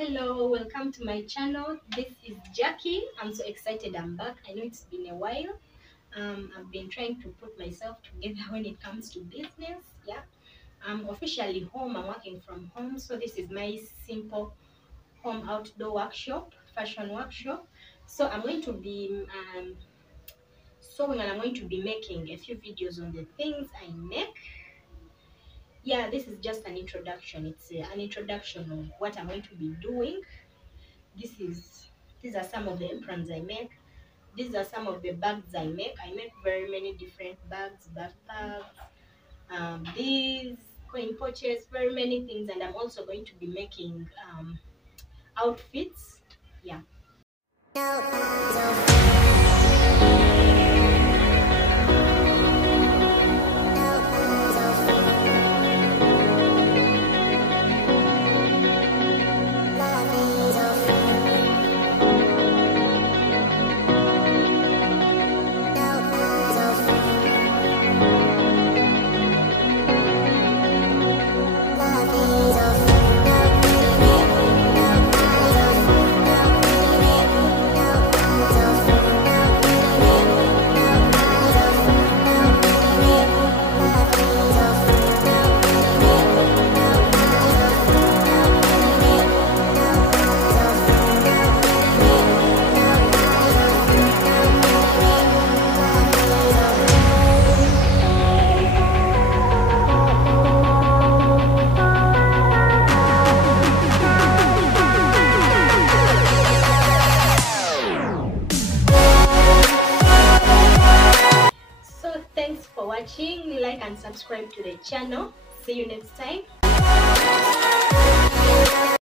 Hello, welcome to my channel. This is Jackie. I'm so excited I'm back. I know it's been a while. I've been trying to put myself together when it comes to business. Yeah, I'm officially home. I'm working from home. So this is my simple home outdoor workshop, fashion workshop. So I'm going to be sewing, and I'm going to be making a few videos on the things I make. Yeah, this is just an introduction. It's an introduction of what I'm going to be doing. These are some of the aprons I make. These are some of the bags I make. I make very many different bags, backpacks, these coin pouches, very many things, and I'm also going to be making outfits. Yeah. Thanks for watching. Like and subscribe to the channel. See you next time.